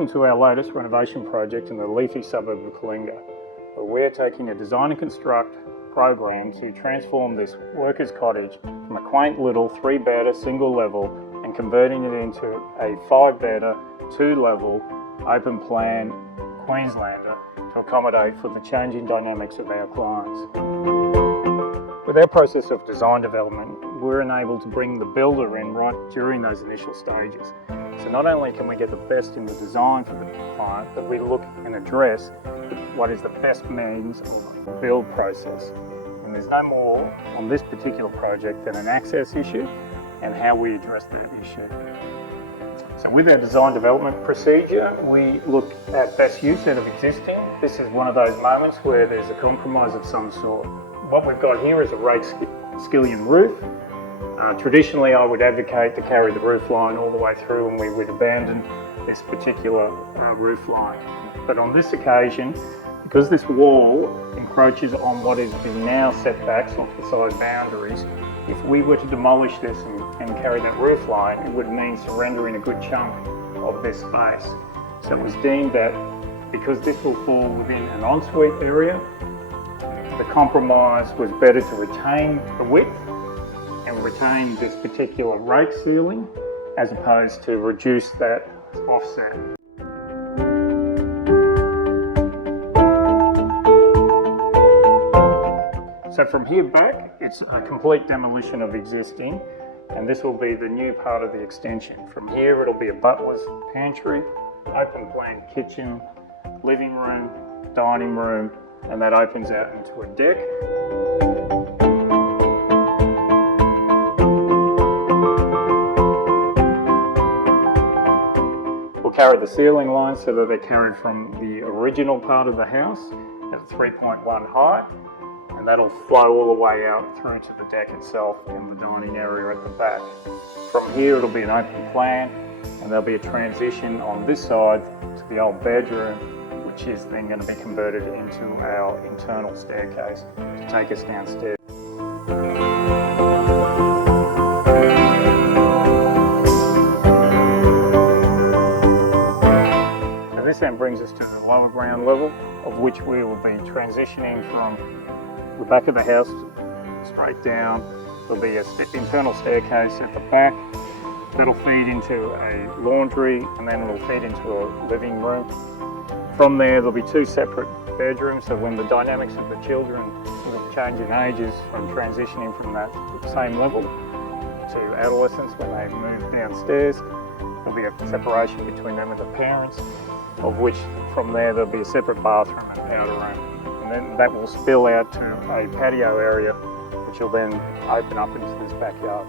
Welcome to our latest renovation project in the leafy suburb of Kalinga, where we're taking a design and construct program to transform this workers' cottage from a quaint little 3-bedder single level and converting it into a 5-bedder 2-level open plan Queenslander to accommodate for the changing dynamics of our clients. With our process of design development, we're enabled to bring the builder in right during those initial stages. So not only can we get the best in the design for the client, but we look and address what is the best means of the build process. And there's no more on this particular project than an access issue and how we address that issue. So with our design development procedure, we look at best use out of existing. This is one of those moments where there's a compromise of some sort. What we've got here is a rake skillion roof. Traditionally, I would advocate to carry the roof line all the way through and we would abandon this particular roof line. But on this occasion, because this wall encroaches on what is the now setbacks off the side boundaries, if we were to demolish this and carry that roof line, it would mean surrendering a good chunk of this space. So it was deemed that because this will fall within an ensuite area, the compromise was better to retain the width and retain this particular rake ceiling as opposed to reduce that offset. So from here back, it's a complete demolition of existing, and this will be the new part of the extension. From here, it'll be a butler's pantry, open plan kitchen, living room, dining room, and that opens out into a deck. We'll carry the ceiling lines so that they're carried from the original part of the house at 3.1 height, and that'll flow all the way out through to the deck itself and the dining area at the back. From here it'll be an open plan, and there'll be a transition on this side to the old bedroom, which is then going to be converted into our internal staircase to take us downstairs. So this then brings us to the lower ground level, of which we will be transitioning from the back of the house straight down. There'll be an internal staircase at the back that'll feed into a laundry, and then it'll feed into a living room. From there, there'll be 2 separate bedrooms, so when the dynamics of the children will change in ages from transitioning from that same level to adolescence when they move downstairs, there'll be a separation between them and the parents, of which from there there'll be a separate bathroom and powder room. And then that will spill out to a patio area, which will then open up into this backyard.